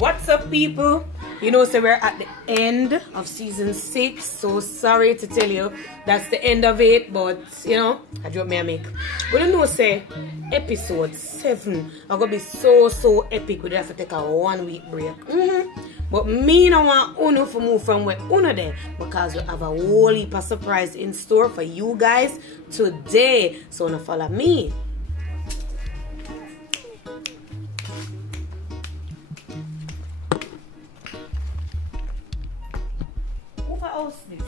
What's up, people? You know, so we're at the end of season 6. So sorry to tell you that's the end of it, but you know, I drop me a make. But you know, say episode 7 are gonna be so epic. We have to take a 1 week break. But me no want Uno to move from where Uno there, because we have a whole heap of surprise in store for you guys today. So now follow me. Whose house this?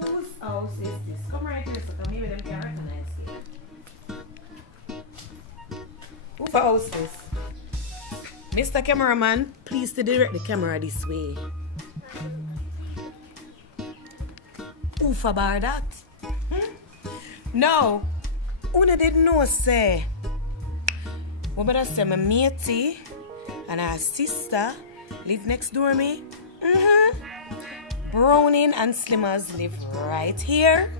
Whose house is this? Come right here so maybe them can recognize it. Whose house is this? Mr. Cameraman, please to direct the camera this way. Oof about that. No, Una didn't know, say. What better say, my matey and her sister live next door me. Browning and Slimmers live right here.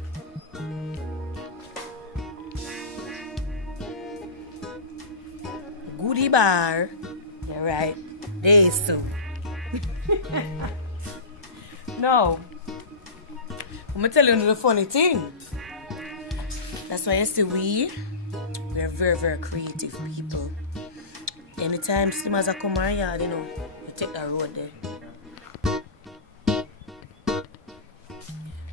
Goodie bar. You're right. There so. No. I'm gonna tell you the funny thing. That's why you see we're very creative people. Anytime Slimmers are come around yard, you know, you take that road there.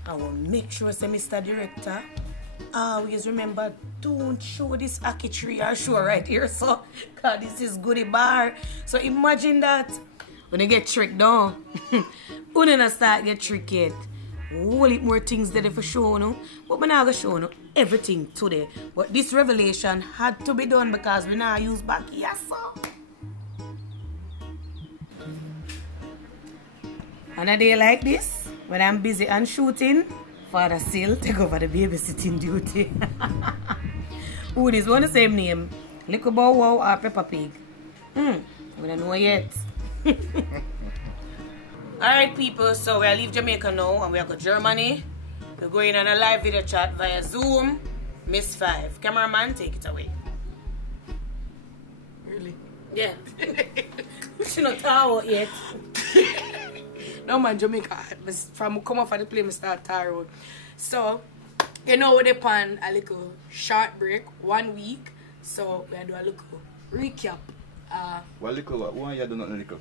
I will make sure, say, Mr. Director, always remember, don't show this Aki tree or show right here, so, because this is goodie bar. So imagine that when you get tricked down, when you start get tricked, whole heap more things that for show you, but we're not going to show you everything today. But this revelation had to be done because we now use back here, so. On a day like this, when I'm busy and shooting, Father still take over the babysitting duty. Who is one the same name? Little Bow Wow or Peppa Pig? We don't know yet. Alright, people, so we'll leave Jamaica now and we'll go to Germany. We're going on a live video chat via Zoom. Miss 5. Cameraman, take it away. Really? Yeah. She not talk yet. No man, Jamaica, from come off of the plane, I start Taro. So, you know, we're upon a little short break, 1 week. So, we do a little recap. Well, little what? Why you do nothing little?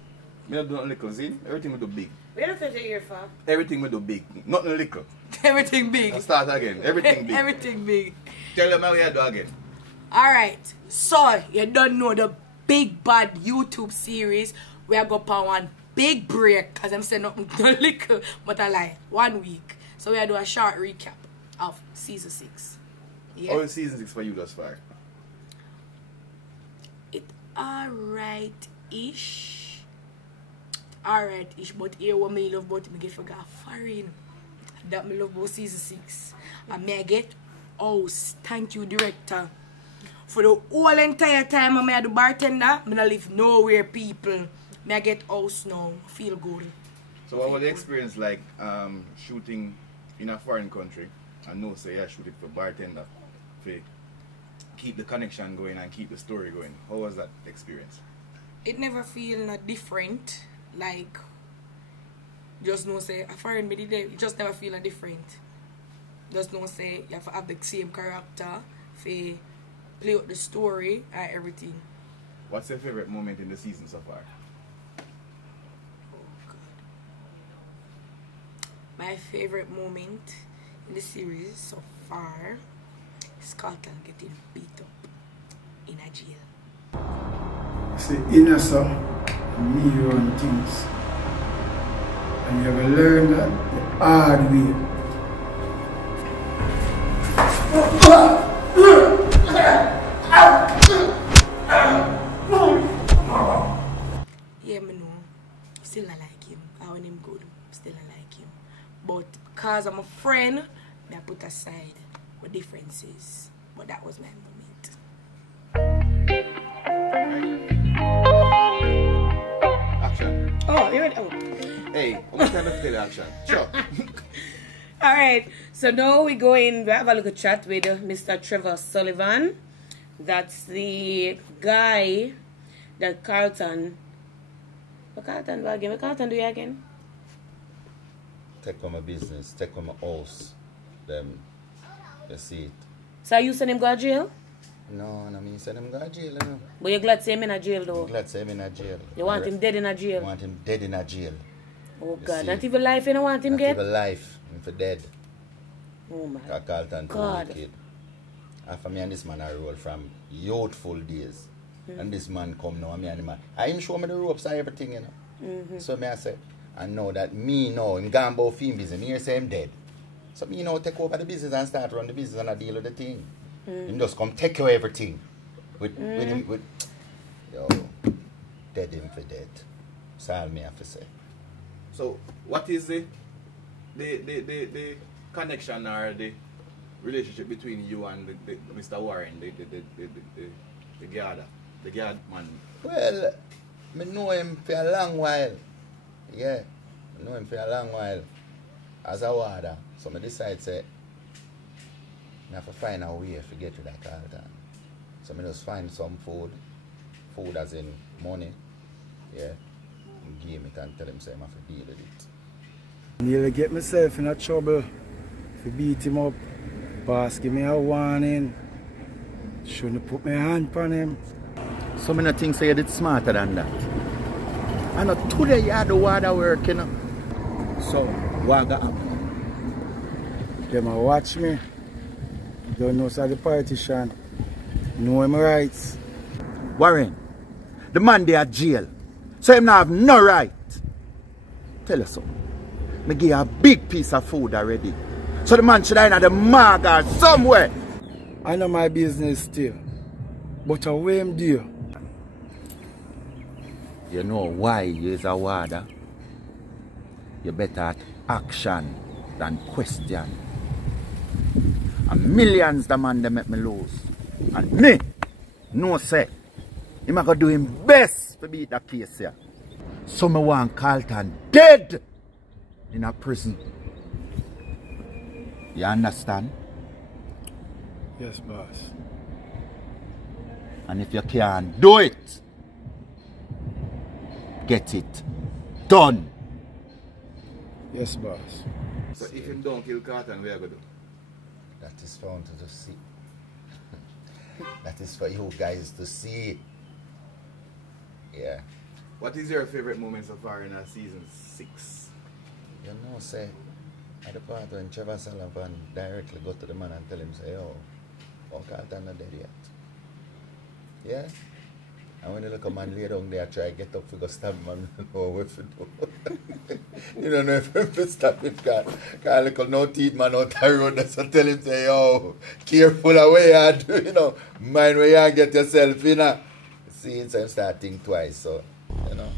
Me not do nothing little, see? Everything we do big. Where do you think you're from? Everything we do big. Nothing little. Everything big. Let's start again. Everything big. Everything big. Tell them how we do again. Alright, so you don't know the big bad YouTube series. We are going on one big break, because I'm saying nothing little, but I lie. 1 week. So we are doing a short recap of season 6. Yeah. How is season 6 for you thus far? It alright-ish. Alright-ish, but here what me love about it, me get forgot foreign. That me love about season 6. And me I get house. Thank you, director. For the whole entire time I do bartender, me not live nowhere, people. Me I get house now. Feel good. So what was the experience like shooting in a foreign country? I know say I shoot it for bartender. For keep the connection going and keep the story going. How was that experience? It never feel not different. Like, just know say a foreign me there, it just never feel different. Just know say you have to have the same character for play out the story and everything. What's your favorite moment in the season so far? Oh God. My favorite moment in the series so far is Scotland getting beat up in a jail. See, innocent, me run things. And you have to learn that the hard way. Yeah, me know. Still I like him. I want him good. Still I like him. But because I'm a friend, I put aside what differences. But that was my moment. Action. Oh, you're ready? Oh. Hey, I'm trying to tell action. Sure. Alright, so now we go in, we have a little chat with Mr. Trevor Sullivan. That's the guy that Carlton. What Carlton do again? What Carlton do again? Take on my business, take on my house. Them, you see it. So you send him go to jail? No, I mean, send him go to jail, you know. But you're glad to see him in a jail though? I'm glad to see him in a jail. You want him dead in a jail? I want him dead in a jail. Oh God, not even life you don't want him get? Not even life, him for dead. Oh my Carlton God. Kid. After me and this man I roll from youthful days. And this man come now and me and the man. I him show me the ropes and everything, you know. So me I say, I know that me now, him gone about film business, me here say him dead. So me now take over the business and start run the business and I deal with the thing. Him just come take care of everything. With him, with, yo, dead him for dead. That's all me have to say. So, what is the connection or the relationship between you and the Mr. Warren, the guard man? Well, I know him for a long while. Yeah, I know him for a long while as a warder. So I decide say, I have to find a way to get to that Carlton. So I just find some food as in money, yeah, and give it and tell him say I have to deal with it. Nearly get myself in a trouble to beat him up. Boss give me a warning. Shouldn't put my hand on him. So I think say you did smarter than that. And today you had the water work, you know. So what got happen? Them a watch me. Don't know so the politician. Know him rights. Warren, the man they at jail. So him not have no right. Tell you so. Me give you a big piece of food already. So the man should have in the mark or somewhere. I know my business still. But away him deal. You know why you is a warder? You're better at action than question. And millions the man they make me lose. And me, no say, him a go do him best to beat that case here. So me want Carlton dead in a prison. You understand? Yes, boss. And if you can't do it, get it done. Yes, boss. So if him don't kill Carlton, what are you going to do? That is for him to see. That is for you guys to see. Yeah. What is your favorite moment so far in season 6? You know, say, at the part when Trevor Sullivan directly go to the man and tell him, say, oh, Carlton not dead yet. Yeah? And when you look a man lay down there, try to get up, we go stab him and you know what to do. You don't know if you stop him, because look no teeth man out the road, so tell him, say, oh, careful of where you do, you know, mind where you get yourself, you know. See, so him start think twice, so, you know.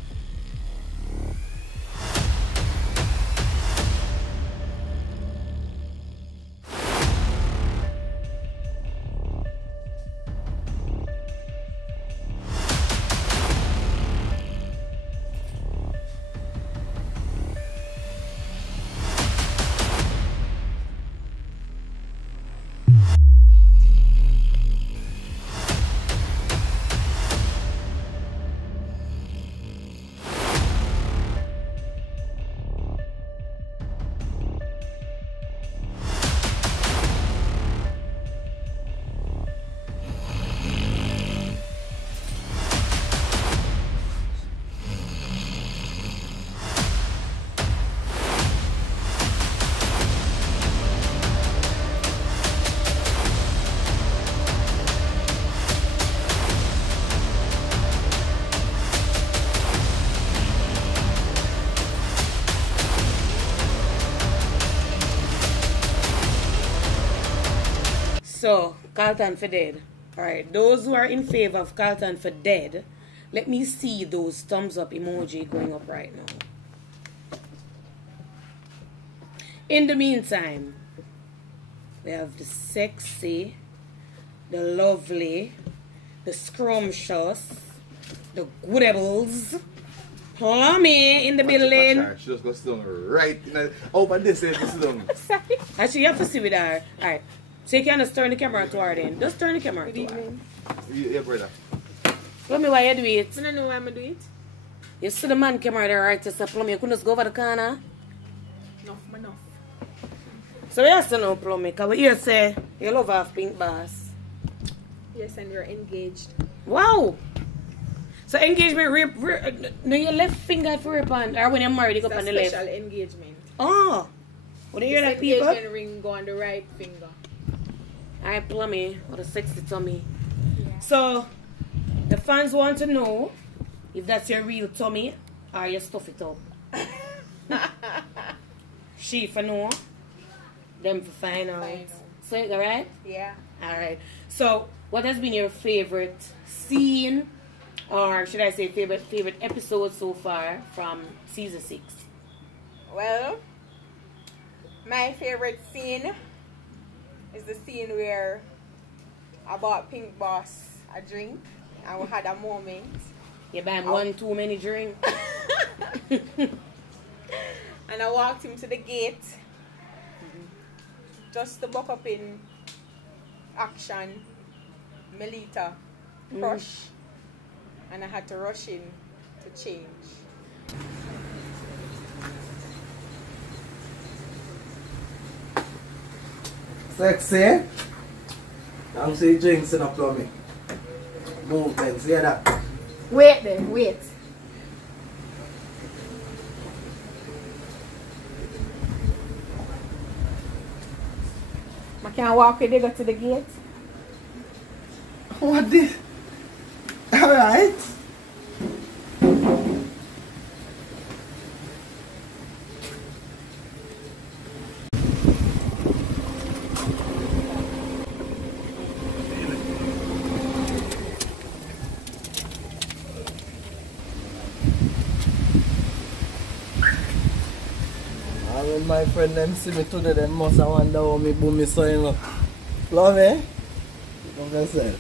So, Carlton for dead. Alright, those who are in favor of Carlton for dead, let me see those thumbs up emoji going up right now. In the meantime, we have the sexy, the lovely, the scrumptious, the goodables, Homie in the building. She just goes down right over this end. Sorry. Actually, you have to see with her. Alright. So you can just turn the camera toward him. Just turn the camera toward her. Yeah, brother. Tell me why you do it. I don't know why I'm do it. You see the man came right there, right? Just a plum. You couldn't just go over the corner. Enough. So we have to know plum. Because we hear say you love half pink boss. Yes, and we're engaged. Wow. So engagement, no, your left finger for rip on, or when you're married, you go It's on a the left. special engagement. Oh. Would you hear that, people? Engagement ring go on the right finger. Alright, plummy. What a sexy tummy. Yeah. So, the fans want to know if that's your real tummy or you stuff it up. She for know, them for find out. So, you alright? Yeah. Alright. So, what has been your favorite scene, or should I say favorite episode so far from season 6? Well, my favorite scene is the scene where I bought Pink Boss a drink and we had a moment. You buy him one too many drink. And I walked him to the gate just to buck up in action, Melita, crush, and I had to rush in to change. Sexy. I'm saying drinks in a plumbing. Movements, hear that? Wait then, wait. I can't walk with you go to the gate. What this? Alright. When my friend them see me today, they must have wonder how me boom me so, you know. Love me? What I said?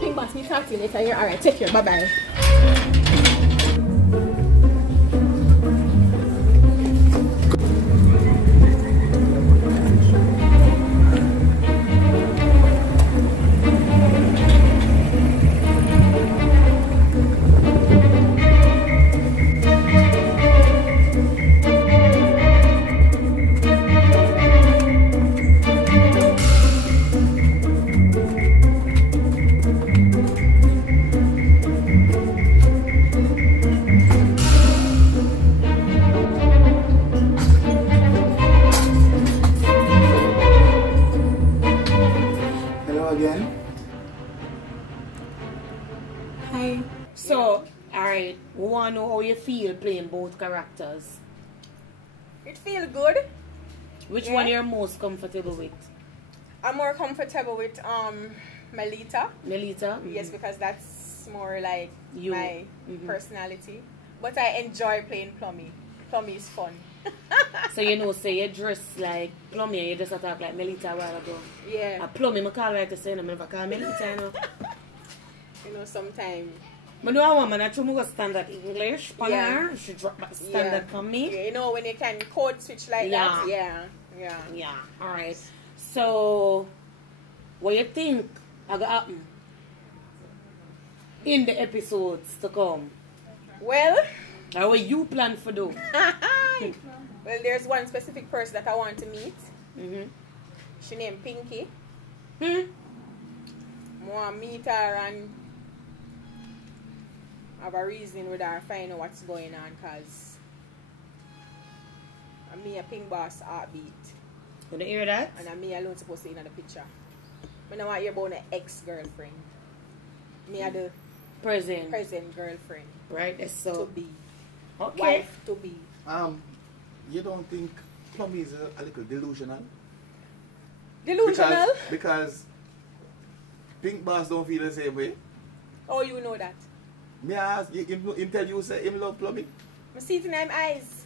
Pink Boss, me talk to you later. You're alright. Take care. Bye bye. Feel playing both characters? It feels good. Which one you're most comfortable with? I'm more comfortable with Melita. Melita? Yes, because that's more like my personality. But I enjoy playing Plummy. Plummy is fun. So you know, say you dress like Plummy and you just attack like Melita a while ago. Yeah. A Plummy, I call her to say, I never call Melita, you know. You know, sometimes. But no, a woman, I try to standard English for her. She drop back standard for me. Yeah, you know, when you can code switch like that. Yeah. Alright. So, what you think are going to happen in the episodes to come? Well, or what you plan for do? Well, there's one specific person that I want to meet. She named Pinky. I want to meet her and have a reason with her, find out what's going on, because I'm me a Pink Boss heartbeat. You don't hear that? And I'm me alone supposed to be in the picture. I don't want to hear about an ex-girlfriend. Me are the present girlfriend. Right, that's so. To be. Okay. Wife to be. You don't think Plummy is a little delusional? Delusional? Because Pink Boss don't feel the same way. Oh, you know that. Me ask, him tell you say him love Plummy? I see it in them eyes.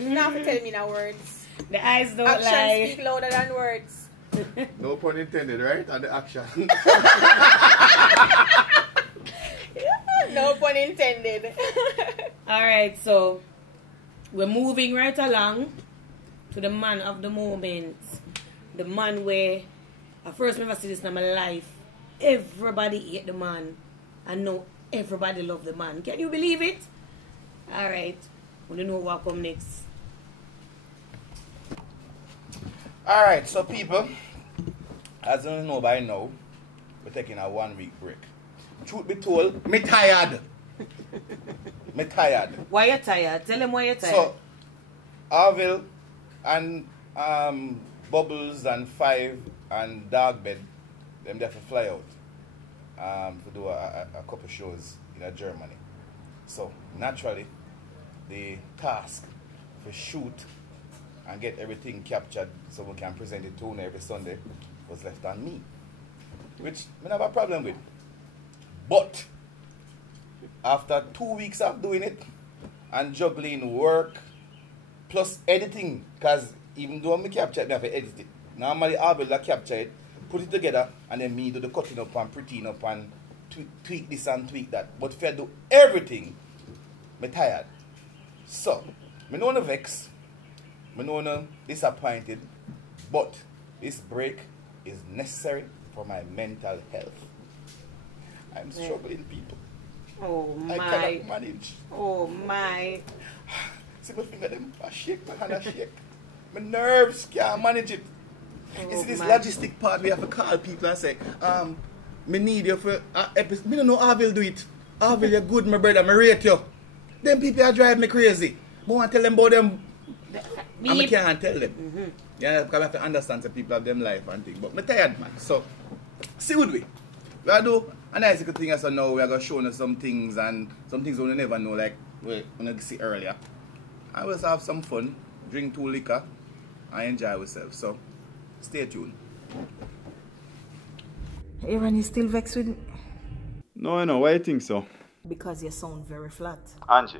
You don't have to tell me no words. The eyes don't Actions lie. speak louder than words. No pun intended, right? On the action. No pun intended. Alright, so we're moving right along to the man of the moment. The man where At first, I never see this in my life. Everybody hate the man. And now everybody love the man. Can you believe it? Alright. We don't know what come next. Alright, so people, as you know by now, we're taking a 1 week break. Truth be told, me tired. Me tired. Why you tired? Tell them why you're tired. So, Arville and Bubbles and Five and Dogbed, them there to fly out to do a couple shows in Germany. So, naturally, the task to shoot and get everything captured so we can present it to you every Sunday was left on me, which I don't have a problem with. But after 2 weeks of doing it and juggling work plus editing, because even though I capture it, I have to edit it. Normally I will capture it, put it together, and then me do the cutting up and prettying up and tweak this and tweak that. But if I do everything, I'm tired. So, I don't want to vex, I don't want to disappointed, but this break is necessary for my mental health. I'm struggling, people. Oh my. I cannot manage. Oh my. See my finger them, I shake, my hand I shake. My nerves can't manage it. Oh, You see this my. logistic part, we have to call people and say, me need you for episode. Me don't know how will do it. How will you good, my brother, me rate you. Them people are drive me crazy. I want to tell them about them. And I can't tell them. Yeah, because I have to understand the people have them life and things. But I'm tired, man. So, see what we. We are do a nice little thing as now. We are going to show you some things and some things we never know, like we going to see earlier. I will have some fun, drink 2 liquor, and enjoy ourselves. So, stay tuned. Aaron, you still vexed with me? No, why you think so? Because you sound very flat. Angie,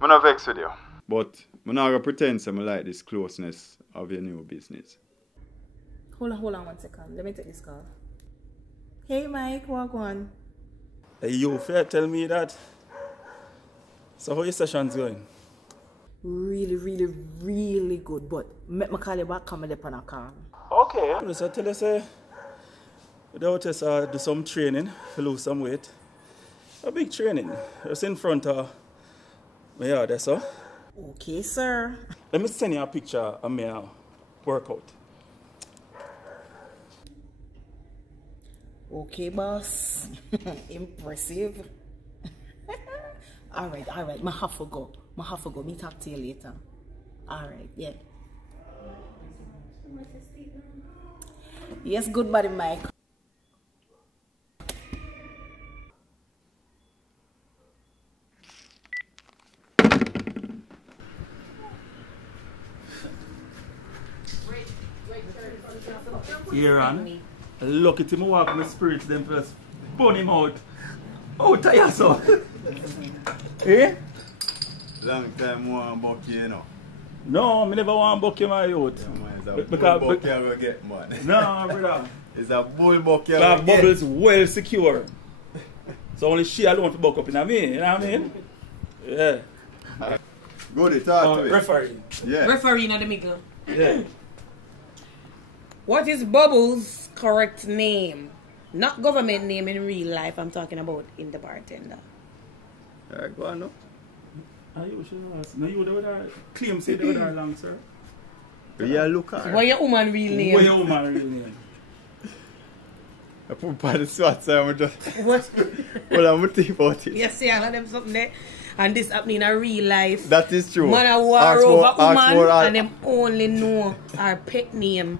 I'm not vexed with you. But I'm not going to pretend I like this closeness of your new business. Hold on 1 second. Let me take this call. Hey Mike, walk on. Hey, you fair tell me that. So how your session's going? Really good. But make me call you back, come up on a call. Okay. So I tell you, say, without just do some training to lose some weight. A big training. Just in front of my yard, that's all. Okay, sir. Let me send you a picture of my workout. Okay, boss. Impressive. Alright. I have to go. Me talk to you later. Alright, yeah. Yes, good buddy, Mike. Here on. Look at him walk with spirits, them first burn him out. Oh, tired so. Eh? Long time one bucky, you know. No, I never want bucky my youth. It's a bull bucky I will get, man. No, brother. It's a bull bucky I will That get. Bubbles well secure. So only she alone for buck up, you know what I mean? You know what I mean? Yeah. Good, talk to it. Referee. Yeah. Referee in the middle. Yeah. What is Bubbles' correct name? Not government name in real life, I'm talking about in the bartender. Alright, go on now. You should ask. No, you would have claim say they would have long, sir. Yeah, look at her. What your woman real name? What your woman real name? I put by the swat, so I'm just... What? Well, I'm going to think about it. You see, all of them something there. And this happening in real life. That is true. Man a war Ask over for- woman and them only know our pet name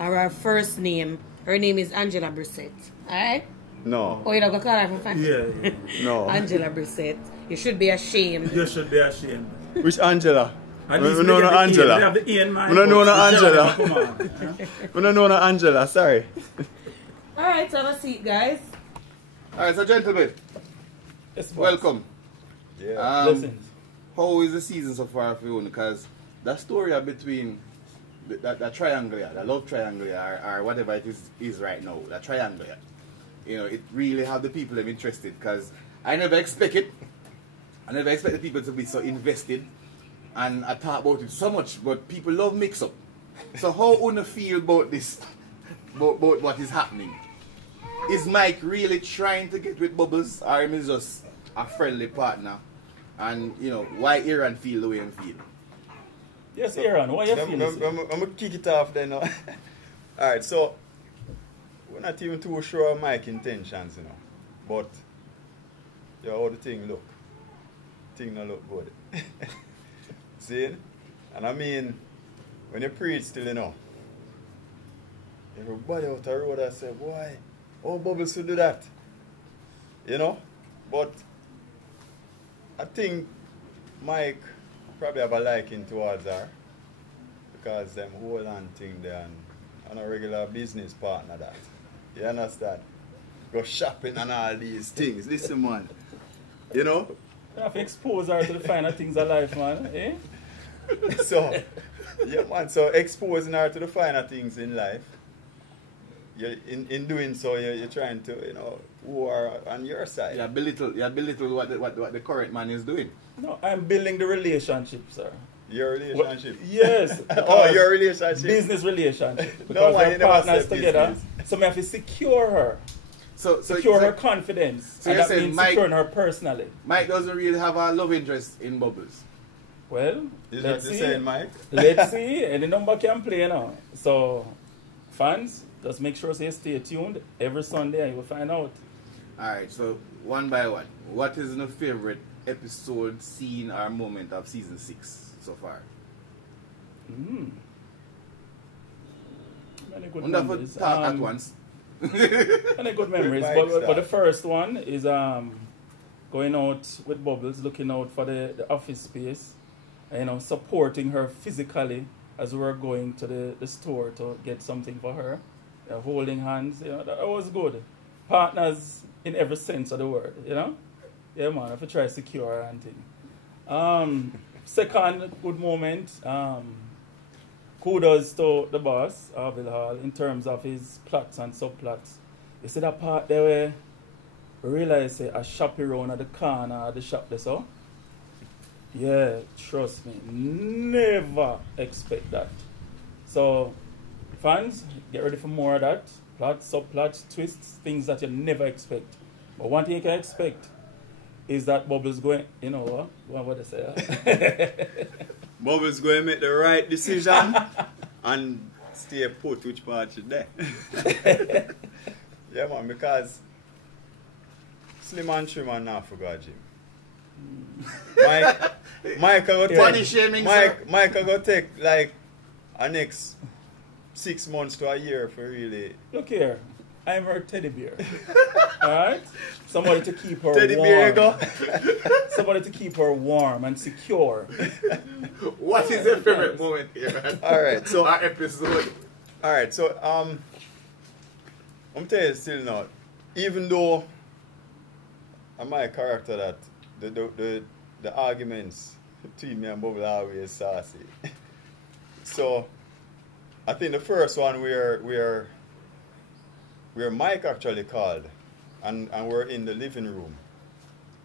or our first name. Her name is Angela Brissett. Alright? No. Oh, you don't go call her from fancy? Yeah. No. Angela Brissett. You should be ashamed. You should be ashamed. Which Angela? At We least don't know they Angela. have the E in mind. We don't know but no the J Angela. Come on. We don't know Angela, sorry. Alright, so have a seat, guys. Alright, so gentlemen, Yes, boss. welcome. Yeah. Blessings. How is the season so far for you? Because that story between that triangle, that love triangle, or whatever it is right now, that triangle, you know, it really have the people them interested. Because I never expect it. I never expect the people to be so invested, and I talk about it so much. But people love mix up. So how wanna feel about this? about what is happening. Is Mike really trying to get with Bubbles, or is he just a friendly partner? And, you know, why Aaron feel the way he feel? Yes, Aaron, why you feel this way? I'm going to kick it off then. Alright, so we're not even too sure of Mike's intentions, you know. But, you know, how the thing look. Thing don't look good. See? And I mean, when you preach still, you know, everybody out the road I say, boy, oh, Bubbles should do that. You know? But I think Mike probably have a liking towards her because them whole on thing there and a regular business partner that. You understand? Go shopping and all these things. Listen, man. You know? You have to expose her to the finer things of life, man. Eh? So, yeah, man. So exposing her to the finer things in life. In doing so, you're trying to, you know, who are on your side. You belittle what the current man is doing. No, I'm building the relationship, sir. Your relationship? Yes. Oh, your relationship? Business relationship. Because No, man, we're partners together. So I have to secure her. Secure her confidence. So and you're that saying means Mike, securing her personally. Mike doesn't really have a love interest in Bubbles. Well, Is let's that see. the saying, Mike? Let's see. Any number can play now. So, fans, just make sure you stay tuned. Every Sunday and you will find out. Alright, so one by one. What is your favorite episode, scene, or moment of season 6 so far? Many good Wonderful memories. talk at once. Many good memories. But the first one is going out with Bubbles, looking out for the office space, and, you know, supporting her physically as we were going to the store to get something for her. Holding hands, you know, that was good. Partners in every sense of the word, you know? Yeah, man, I have to try to secure her and thing. Second good moment, kudos to the boss, Arville Hall, in terms of his plots and subplots. You see that part there where we realize a shop around at the corner of the shop there, so? Yeah, trust me, never expect that. So, fans, get ready for more of that. Plots, subplots, twists, things that you never expect. But one thing you can expect is that Bubbles going, you know what they say? Bubbles going to make the right decision and stay put which part should there. Yeah, man, because Slim and Trim and not forgot Jim. Mike will take like a next 6 months to a year for really. Look here, I'm her teddy bear. Alright? Somebody to keep her teddy warm. Bear go. Somebody to keep her warm and secure. What is your favorite moment here? Alright, so our episode. Alright, so I'm telling you still not. Even though I'm my character that the arguments between me and Bubble are always saucy. So I think the first one where Mike actually called and we're in the living room.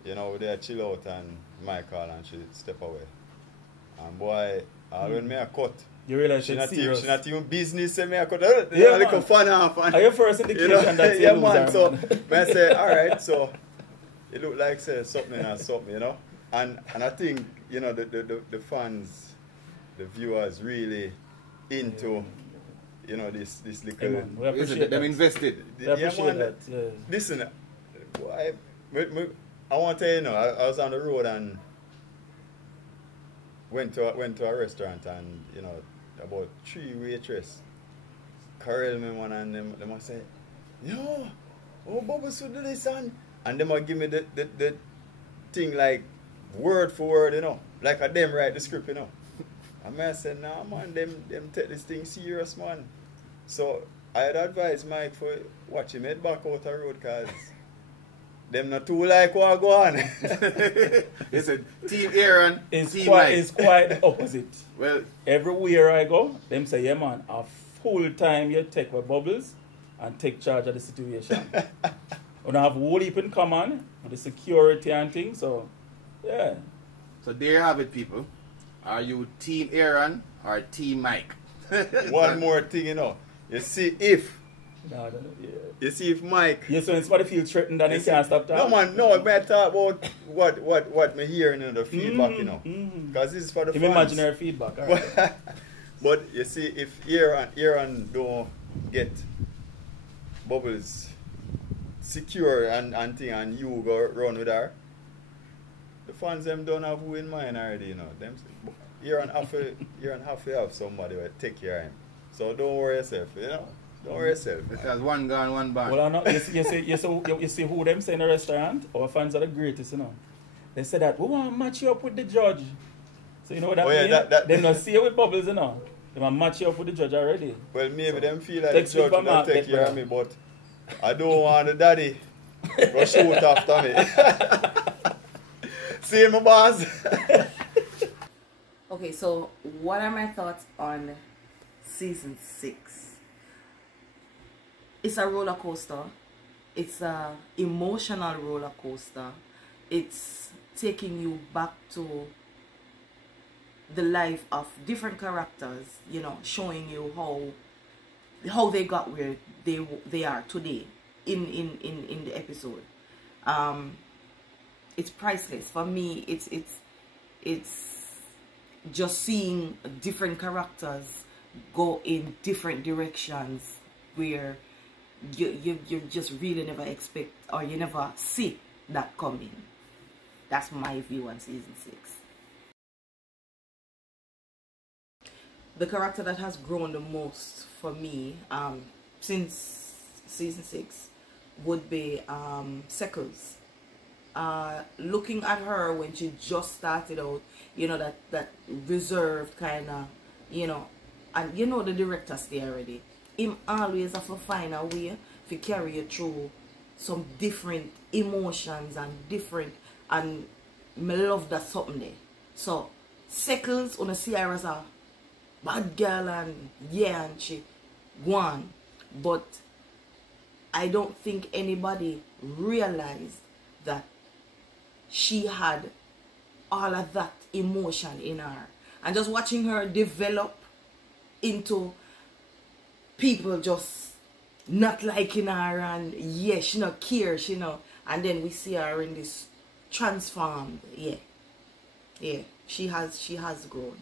You know, they chill out and Mike called and she step away. And boy, when me a cut. You realize she it's serious. She not even business and me a cut. Yeah, like a fun off. Are your first indication, you know, that yeah, man. So I say, alright, so it looked like say something or something, you know. And I think, you know, the fans, the viewers really into, you know, this little. Hey, we appreciate them invested. We appreciate that. Yeah. Listen, I want to tell you, know, I was on the road and went to a restaurant and, you know, about 3 waitress corral me one and them I say, yo, oh Bubbles should do this and them will give me the thing like word for word, you know, like a them write the script, you know. And I said, nah man, them take this thing serious, man. So I had advised Mike for watch him head back out the road because them not too like what go on. They said Team Aaron, it's Team quite, Mike. it's quite the opposite. Well, everywhere I go, them say, yeah man, a full time you take with Bubbles and take charge of the situation. We don't have whole heap in common with the security and things, so yeah. So there you have it, people. Are you Team Aaron or Team Mike? One more thing, you know. You see, if No, yeah. You see if Mike... Yes, so when somebody feels threatened and he can't stop talking. No, man, no, I might talk about what me hearing in the feedback, you know. Because this is for the fans. Imaginary feedback, alright. But you see, if Aaron don't get Bubbles secure and thing, and you go run with her, the fans them don't have who in mind already, you know. Them Aaron have to have somebody to take care of him. So don't worry yourself, you know. Don't worry yourself. Because one gone, one band. Well, I know, you see who them say in the restaurant? Our fans are the greatest, you know. They say that we want to match you up with the judge. So you know what that means? They don't see it with Bubbles, you know. They want to match you up with the judge already. Well, maybe so, them feel like the judge will take care of me, but I don't want the daddy go shoot after me. See my boss? Okay, so what are my thoughts on season 6? It's a roller coaster. It's a emotional roller coaster. It's taking you back to the life of different characters, you know, showing you how they got where they are today in the episode. It's priceless for me. It's just seeing different characters go in different directions where you just really never expect, or you never see that coming. That's my view on season 6. The character that has grown the most for me since season 6 would be Xpressionz. Looking at her when she just started out, you know, that reserved kind of, you know, and you know the director stay already. Him always have to find a way to carry you through some different emotions and me love that something there. So Xpressionz, when I see her as a bad girl and yeah, and she go on, but I don't think anybody realized that she had all of that emotion in her, and just watching her develop into people just not liking her, and yeah, she not care, she know, and then we see her in this transformed, yeah, she has grown.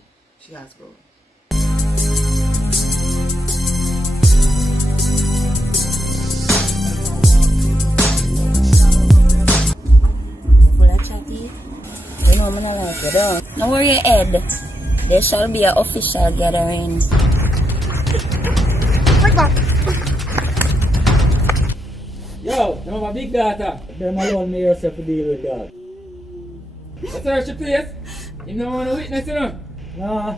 Don't worry your head. There shall be an official gathering. Yo, you have a big data. Them alone me yourself to deal with that. What's her she place? You don't want to witness, you know? Nah.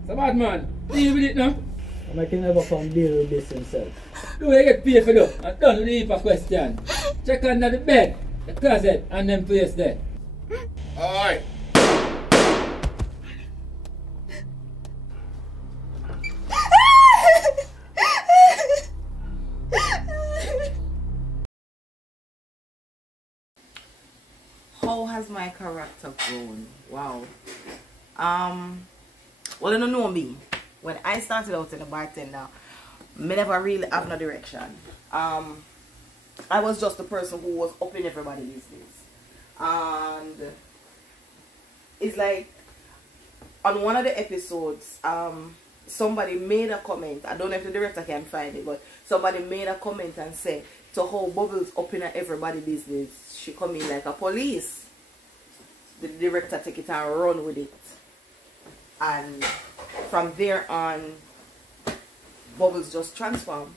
It's a bad man. Deal with it now. I can never come deal with this himself. Do you get paid for that? I'm done with the heap of question. Check under the bed, the closet, and then place there. Alright. How has my character grown? Wow. Well, you don't know me. When I started out in a bartender, me never really have no direction. I was just the person who was up in everybody's business. And it's like on one of the episodes, somebody made a comment. I don't know if the director can find it, but somebody made a comment and said, to how Bubbles up in everybody's business, she come in like a police. The director take it and run with it. And from there on, Bubbles just transform.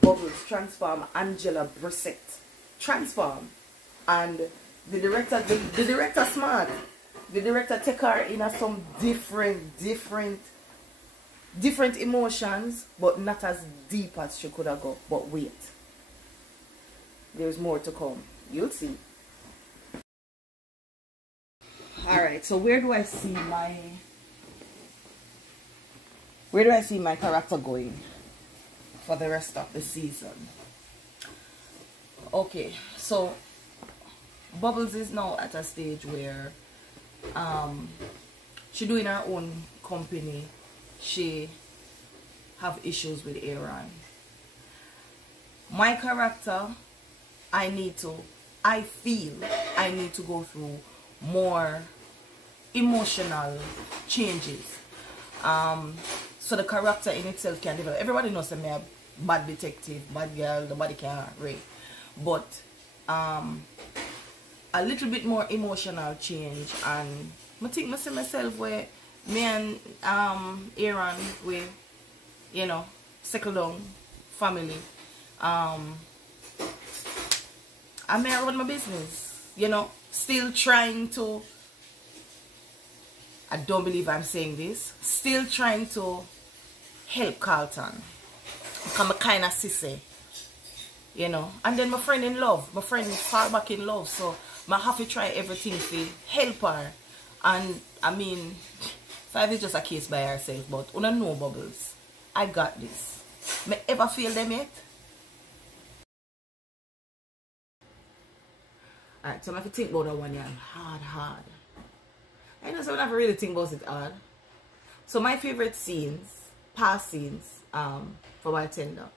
Bubbles transform. Angela Brissett transform. And the director smart. The director take her in some different emotions, but not as deep as she could have got. But wait, there's more to come. You'll see. Alright, so where do I see my character going for the rest of the season? Okay, so Bubbles is now at a stage where she doing her own company. She have issues with Aaron, My character, I feel I need to go through more emotional changes. So the character in itself can develop. Everybody knows that I'm a bad detective, bad girl, nobody can rape. But a little bit more emotional change, and I think I see myself where me and Aaron, we, you know, settle down, family. I may run my business, you know, still trying to, I don't believe I'm saying this, still trying to help Carlton. I'm a kind of sissy, you know. And then my friend in love, my friend fall back in love, so I have to try everything to help her. And I mean, 5 is just a case by herself, but on no bubbles, I got this. May ever feel them yet? Alright, so I have to think about that one, yeah. Hard. I know, so I never really think about it hard. So my favorite scenes, past scenes, for Bartender.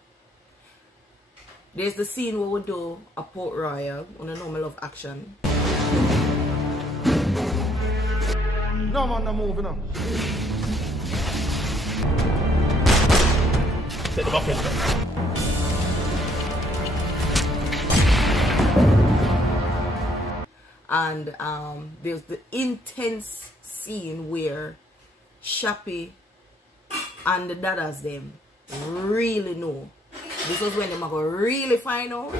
There's the scene where we do a Port Royal, on a normal love action. No man, no moving on. Take the bucket. And there's the intense scene where Shappy and the daughters them really know. This was when them are going to really find out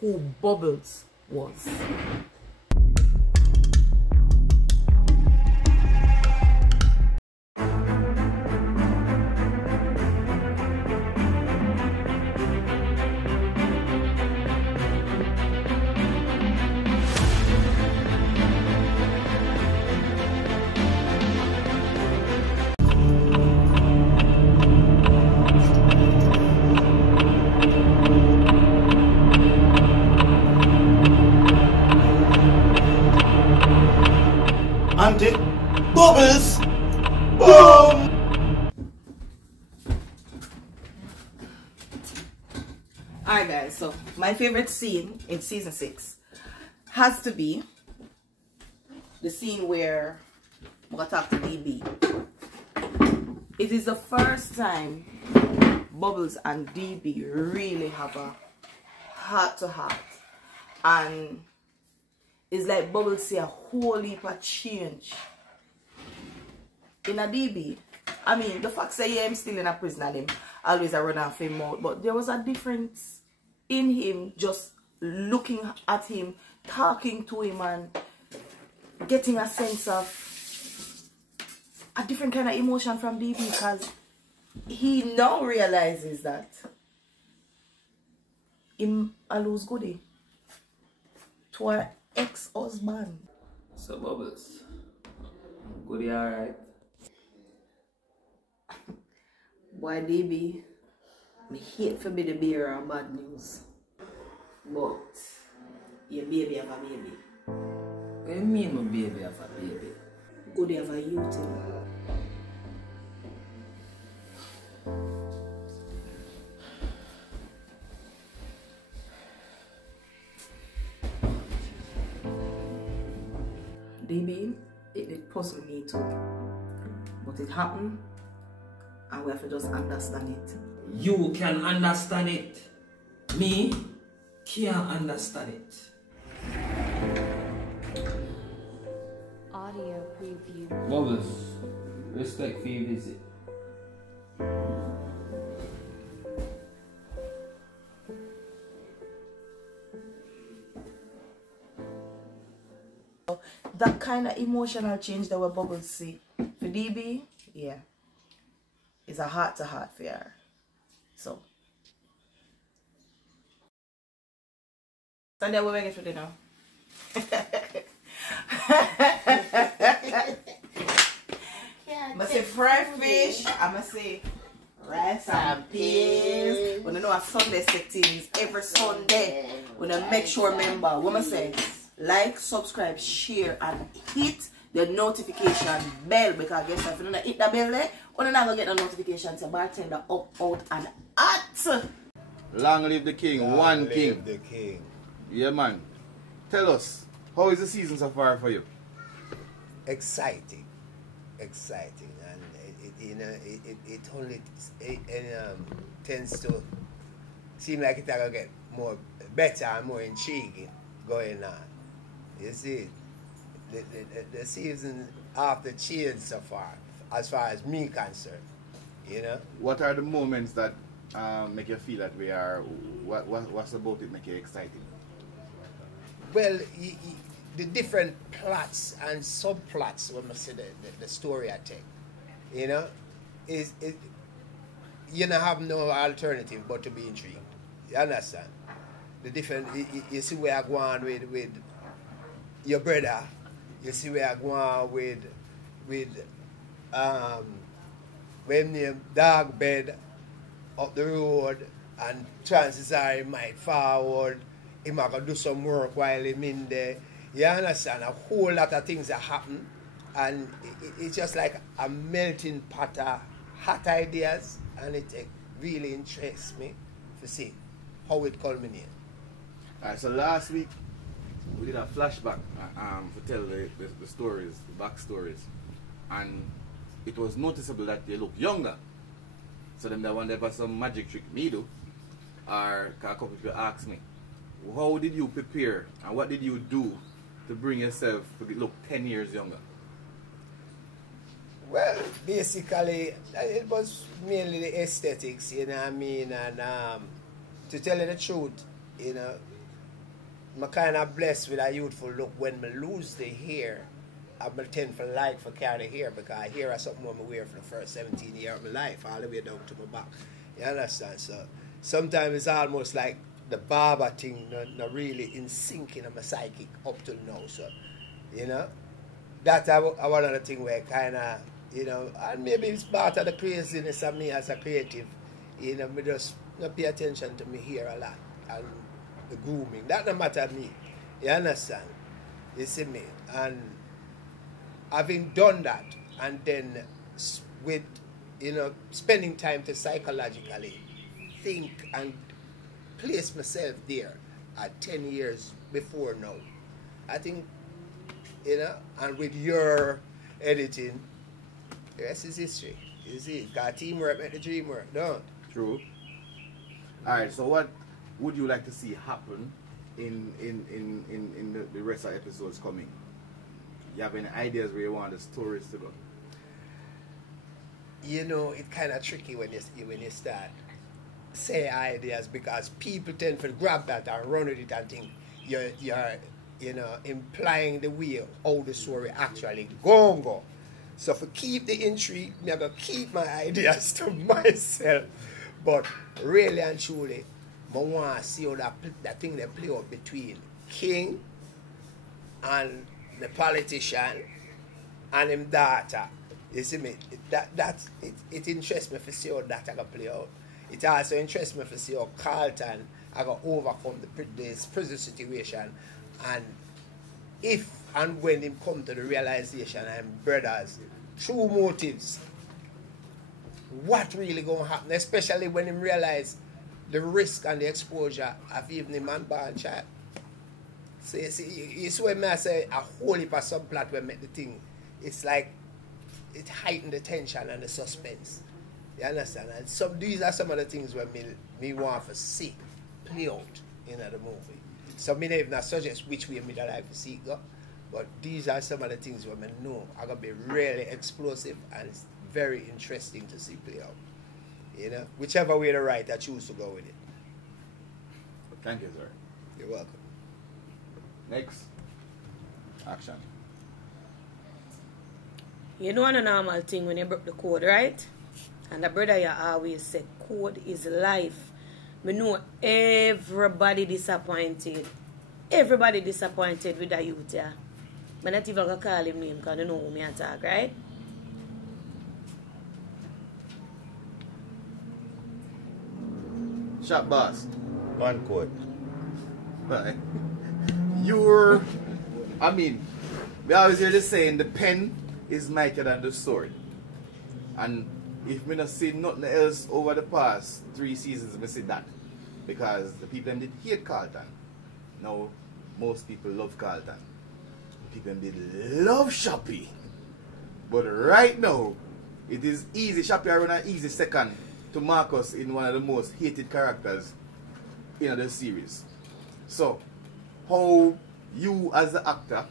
who Bubbles was. Bubbles! Boom! Alright guys, so my favorite scene in season 6 has to be the scene where I'm gonna talk to DB. It is the first time Bubbles and DB really have a heart-to-heart, and it's like Bubbles see a whole heap of change in a DB. I mean, the fact say, yeah, I'm still in a prison and him always a run off him out, but there was a difference in him, just looking at him, talking to him, and getting a sense of a different kind of emotion from DB, because he now realizes that him a lose goodie to our ex-husband. So Bubbles, goodie alright? Boy, DB, I hate for be the bearer of bad news, but your baby have a baby. What do you mean my baby have a baby? Good have a youth. DB, it did puzzle me too, but it happened. And we have to just understand it. You can understand it. Me can't understand it. Audio preview. Bubbles, respect for your visit. That kind of emotional change that we Bubbles see for DB, yeah, is a heart-to-heart for her. So Sunday we're going for dinner. I'ma say fried fish, I'ma say rice and peas. When I know a Sunday settings every Sunday. When I make sure remember, what I say, like, subscribe, share, and hit the notification bell, because guess if you don't hit the bell there, you're not gonna get the notification to Bartender up, out, and at. Long live the king, Long one live king. the king. Yeah, man. Tell us, how is the season so far for you? Exciting, and it only tends to seem like it's gonna get more better and more intriguing going on. You see, the season after changed so far as me concerned. You know. What are the moments that make you feel that we are? What's about it make you excited? Well, the different plots and subplots when we see the story I take, you know, you don't have no alternative but to be intrigued. You understand? The different, you see where I go on with your brother, you see where I go on with when the dog bed up the road, and chances are he might forward, he might go do some work while he's in there. You understand? A whole lot of things that happen, and it's just like a melting pot of hot ideas, and it really interests me to see how it culminates. Alright, so last week we did a flashback to tell the stories, the backstories, and it was noticeable that they look younger. So them that wonder if some magic trick me do, or a couple people ask me, how did you prepare and what did you do to bring yourself to look 10 years younger? Well, basically, it was mainly the aesthetics, you know what I mean, and to tell you the truth, you know, I'm kind of blessed with a youthful look. When I lose the hair, I tend to like for carry the hair, because hair is something I wear for the first 17 years of my life, all the way down to my back. You understand? So sometimes it's almost like the barber thing not really in sync in my psychic up till now. So, you know, that's one of the things where kind of, you know, and maybe it's part of the craziness of me as a creative. You know, me just not pay attention to me hair a lot and the grooming. That no matter to me. You understand? You see me? And having done that, and then with, you know, spending time to psychologically think and place myself there at 10 years before now, I think, you know, and with your editing, the rest is history. You see, got teamwork make the dream work, don't? True. Alright, so what would you like to see happen in the rest of the episodes coming? You have any ideas where you want the stories to go? You know, it's kind of tricky when you start say ideas, because people tend to grab that and run with it and think you're you know, implying the way how the story actually go. So for keep the intrigue, I'm going to keep my ideas to myself. But really and truly, I want to see how that thing they play out between King and the politician and him daughter. You see me? It interests me to see how that going to play out. It also interests me to see how Carlton are going to overcome this prison situation, and if and when him come to the realization and brothers true motives, what really going to happen, especially when him realize the risk and the exposure of even him unborn child. So you see when I say a whole heap of subplot will make the thing, it's like it heightened the tension and the suspense. You understand? And these are some of the things where me want to see play out in the movie. So me don't even suggest which way me like to see go, but these are some of the things where me know are gonna be really explosive and it's very interesting to see play out. You know, whichever way the writer choose to go with it. Thank you, sir. You're welcome. Next. Action. You know a normal thing when you broke the code, right? And the brother you always say, code is life. Me know everybody disappointed. Everybody disappointed with the youth here. I'm not even going to call him name because I know who me attack, right? Shop boss. One quote. Right. I mean, we always hear this saying, the pen is mightier than the sword. And if me not see nothing else over the past 3 seasons, me see that. because the people them did hate Carlton. Now, most people love Carlton. People did love Shappy. But right now, it is easy. Shappy are an easy second to Marcus in one of the most hated characters in the series. So, how you as the actor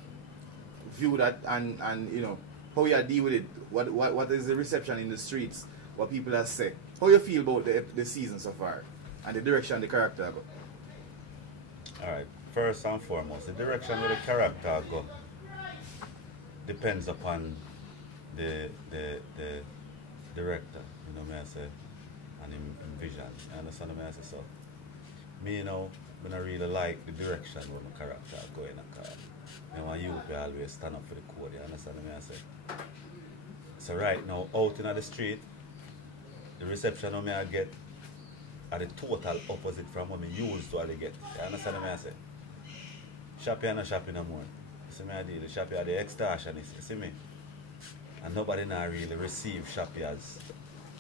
view that and you know, how you deal with it? What is the reception in the streets? What people have said? How you feel about the season so far? And the direction the character go? Alright, first and foremost, the direction where the character go depends upon the director, you know me I say, and him vision. You understand me I say? So me, you know, I don't really like the direction where my character go in a car. You know, you always stand up for the code, you understand me I say? So right now, out in the street, the reception of me I get are the total opposite from what I used to get. You understand me I say? Shappy and not Shappy no more. You see me I deal, Shappy are the extortionists, you see me? And nobody now really receive Shappy as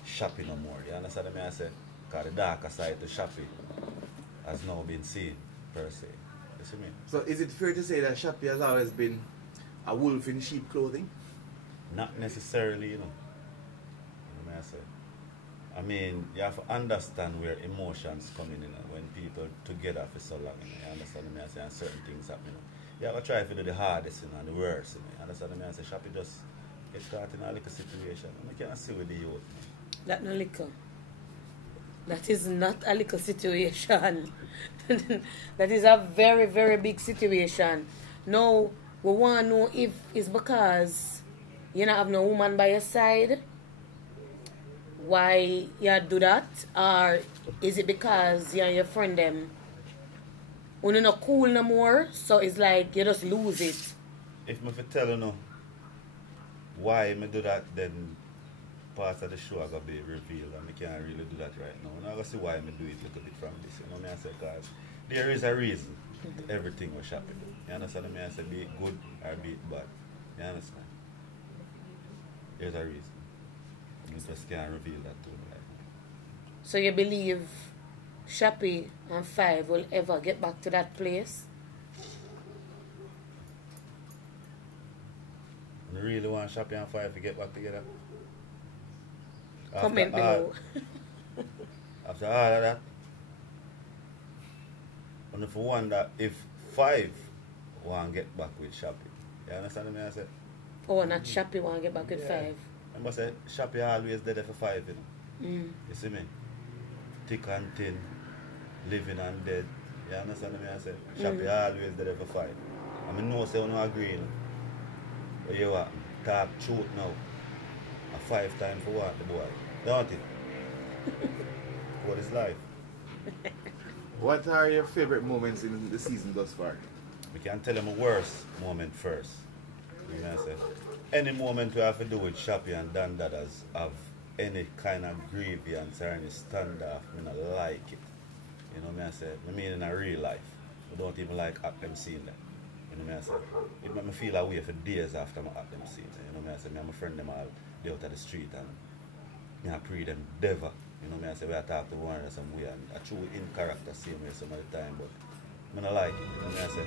Shappy no more. You understand me I say? Because the darker side to Shappy has now been seen per se. You see me? So is it fair to say that Shappy has always been a wolf in sheep clothing? Not necessarily, you know. You know what I say? I mean, you have to understand where emotions come in, you know, when people together for so long, you know, you understand me I say, and certain things happen, you know. You have to try to do the hardest, you know, and the worst, you know, you understand me I say? Shappy just get caught in a little situation, and you can't see with the youth. That no little. That is not a little situation. That is a very, very big situation. Now, we want to know if it's because you don't have no woman by your side, why you do that, or is it because you and your friend them when you're not cool no more, so it's like you just lose it? If I tell you no why I do that, then parts of the show are going to be revealed, and I can't really do that right now. And I'm going to see why I do it a little bit from this. You know what I say? Because there is a reason to everything was happening. You understand what I say? Be it good or be it bad. You understand? There's a reason. You just can't reveal that to me right now. So you believe Shappy and Five will ever get back to that place? You really want Shappy and Five to get back together? Comment below. After all of that, and if you wonder if Five want to get back with Shappy. You understand what I say? Oh, not Shappy want to get back with Five. I must say, Shappy always there for Five. You know? You see me? Thick and thin, living and dead. You understand what I say? Shappy always there for Five. I mean, no say you don't agree. You know? But you what? Talk truth now. A 5 times for what, the boy? Don't it? What is life? What are your favorite moments in the season thus far? We can tell them a worst moment first. You know what I say? Any moment we have to do with Shappy and Dan Dadas have any kind of grievance or any standoff, I don't like it. You know what I say? I mean in a real life. I don't even like act them scene that. You know what I say? It make me feel away for days after I act them scene. You know what I say? Me and my friend them all they out of the street and I pray them devil. You know what I say? We talk to one another some way and I true in character same way some of the time, but I don't like it. You know what I say?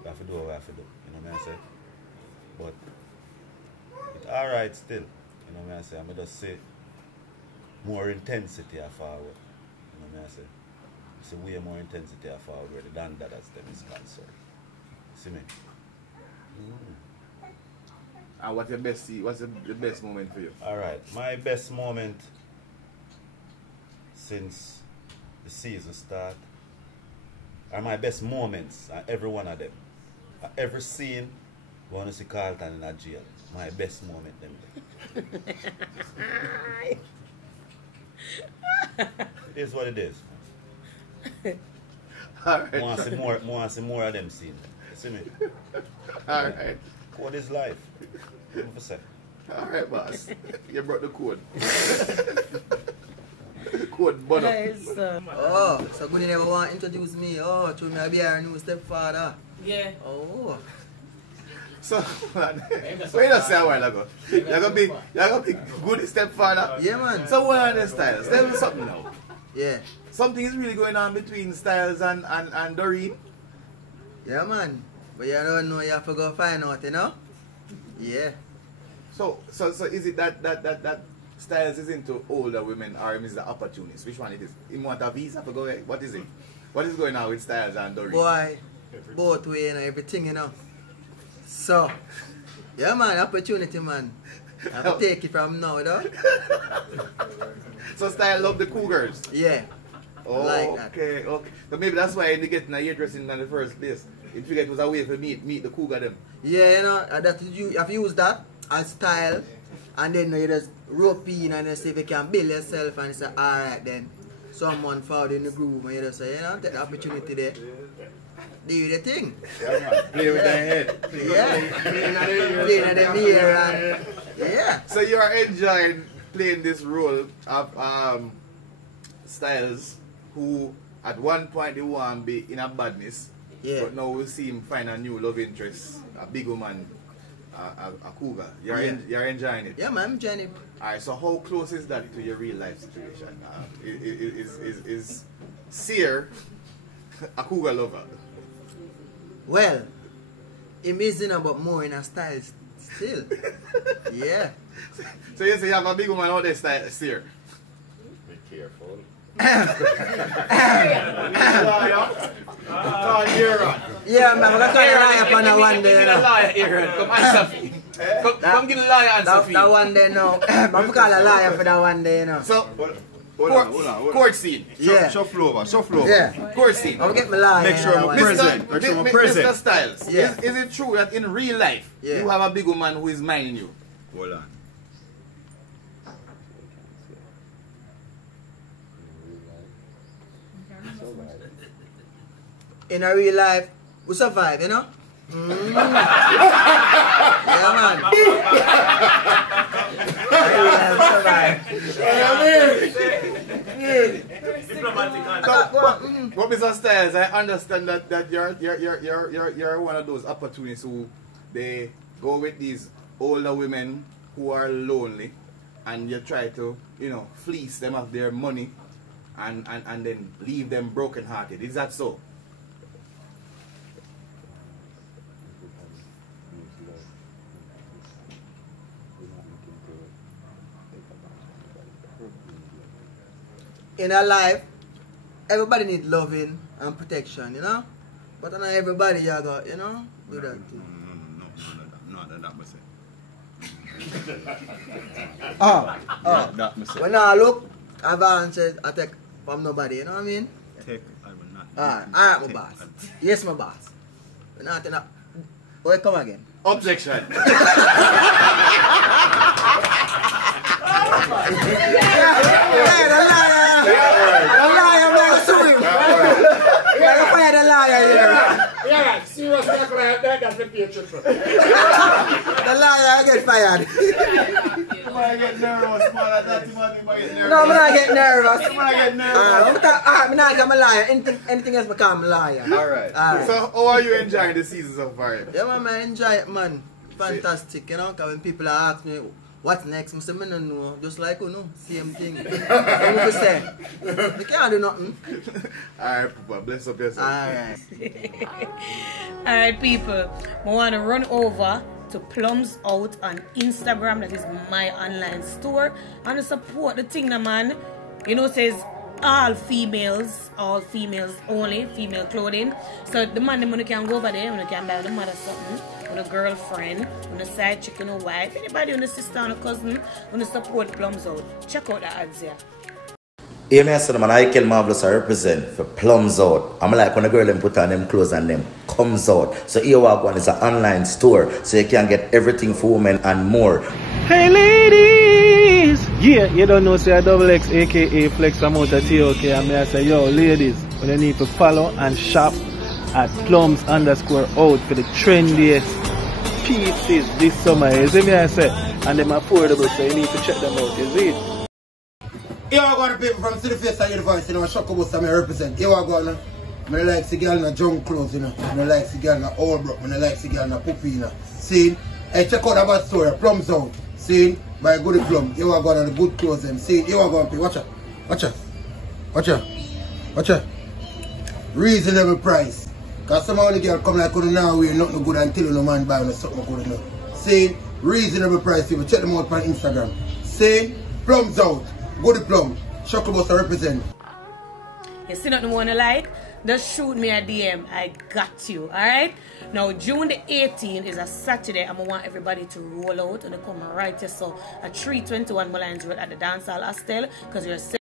We have to do what we have to do. You know what I say? But it's alright still. You know what I say? I'm just say more intensity are forward. You know what I say? It's a way more intensity are forward than that as them is concerned. See me? And what's the best moment for you? Alright, my best moment since the season start, are my best moments, and every one of them. Every scene, I want to see Carlton in a jail. My best moment them there. It is what it is. Alright. I want to see more of them scenes. You see me? Alright. Code is life. What do you say? Alright, boss. You brought the code. Code bun up. Oh, so good you never want to introduce me. Oh, to me I be our new stepfather. Yeah. Oh. So, man, what you just say a while ago? You're gonna be good stepfather? Yeah, man. So what are the Styles? Tell me something now. Yeah. Something is really going on between Styles and Doreen? Yeah, man. But you don't know, you have to go find out, you know? Yeah. So is it that Styles is into older women or is the opportunist? Which one it is? He want a visa for go ahead? What is it? What is going on with Styles and Doreen? Boy, both way, you know, everything, you know. So, yeah, man, opportunity, man. I have to take it from now, though. So Styles love the cougars? Yeah. Oh, like that. okay. So maybe that's why they get in a hairdressing in the first place. You figured it was a way for meet the cougar them. Yeah, you know, that you have used that as style, and then you just rope in and you see if you can build yourself, and you say, alright then, someone found in the groove, and you just say, you know, take the opportunity there. Do the thing. Yeah, man. Play with their head. Playing at them ear and yeah. So you are enjoying playing this role of Styles, who at one point they want to be in a badness, but now we see him find a new love interest, a big woman, a cougar. You're enjoying it. Yeah, man, I'm enjoying it. Alright, so how close is that to your real life situation? Is Seer a cougar lover? Well, him is in but more in a style still. Yeah. So you say you have a big woman out there, Seer? Be careful. Yeah, man, we're going to lie upon that one day. Give a liar, Aaron. Come answer me. Come give a liar answer for you. That one day, no. I'm going to call a liar for that one day, you know. So, hold on. Court scene. Yeah. Shuffle over. Yeah. Court scene. I'll get my liar. Make sure I'm present. Mr. Styles, yeah. Is it true that in real life, you have a big woman who is minding you? Hold on. In a real life, we survive, you know? Yeah, man. But Mr. Styles, I understand that you're one of those opportunists who they go with these older women who are lonely, and you try to, you know, fleece them of their money and then leave them broken hearted. Is that so? In our life, everybody needs loving and protection, you know? But not everybody you got, you know, do that too. No, that must say. When I look, advances I take from nobody, you know what I mean? Take, I will not. Alright, my boss. Yes, my boss. We're not enough. Wait, come again. Objection. The liar, I'm going to sue him. I'm going to fire the liar here. Yeah, serious like that's the picture. The liar, I get fired. You might get nervous, man. No, I'm not getting nervous. You might get nervous. I'm not getting a liar. Anything else become a liar. Alright. So, how are you enjoying the season so far? Yeah, man, I enjoy it, man. Fantastic, you know, because when people ask me What's next? I say, I don't know. Just like you know, same thing. What we say? You can't do nothing. Alright, Papa, bless up yourself. Alright. Alright, people. I want to run over to Plums Out on Instagram. That is my online store. And to support the thing, man. You know, it says all females only, female clothing. So the man, when you can go over there, when you can buy the mother something, with a girlfriend, with a side chick, and a wife, anybody, with a sister and a cousin, when you support Plums Out. Check out the ads here. Hey, man, so man, I can marvelous I represent for Plums Out. I'm like when a girl them put on them clothes and them comes out. So here one is an online store, so you can get everything for women and more. Hey ladies! Yeah, you don't know, say a double X, aka Flex amount of TOK, and me I say, yo ladies, well, you need to follow and shop at plums_out for the trendiest pieces this summer. You see me I say? And them affordable, so you need to check them out, you see? Here I got the people from City Face and University, you know, Shokobus and I represent. Here I go, I like the girl in the junk clothes, you know. I like the girl in the Allbrook, I like the girl in the Puppy, you know. See? Hey, check out about store, Plums Out. See? By Goody Plum. Here I go on the good clothes, them. See? Here I go on, watch out. Watch out. Watch out. Watch out. Reasonable price. Because some of the girl come like, now we're nothing good until no man buy something good enough. See? Reasonable price, people. Check them out on Instagram. See? Plums Out. Goody Plum. Shokobus I represent. You see nothing you want to like? Just shoot me a DM. I got you. Alright? Now, June the 18th is a Saturday. I'm going to want everybody to roll out and come right here. So, at 321 Mullines Road at the Dancehall Hostel. Because you're say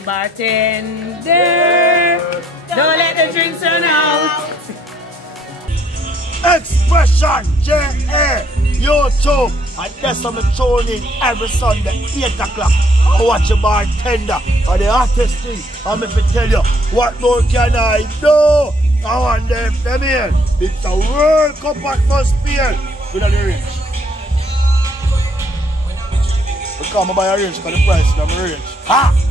bartender, don't let the drinks run out. Xpressionz, J.A. YouTube, and that's how I'm tuning in every Sunday, 8 o'clock. I watch a bartender, and the hottest thing, I'm going to tell you, what more can I do? I want them in. It's a World Cup atmosphere with the range. We come by a range because the price is on the range. Ha!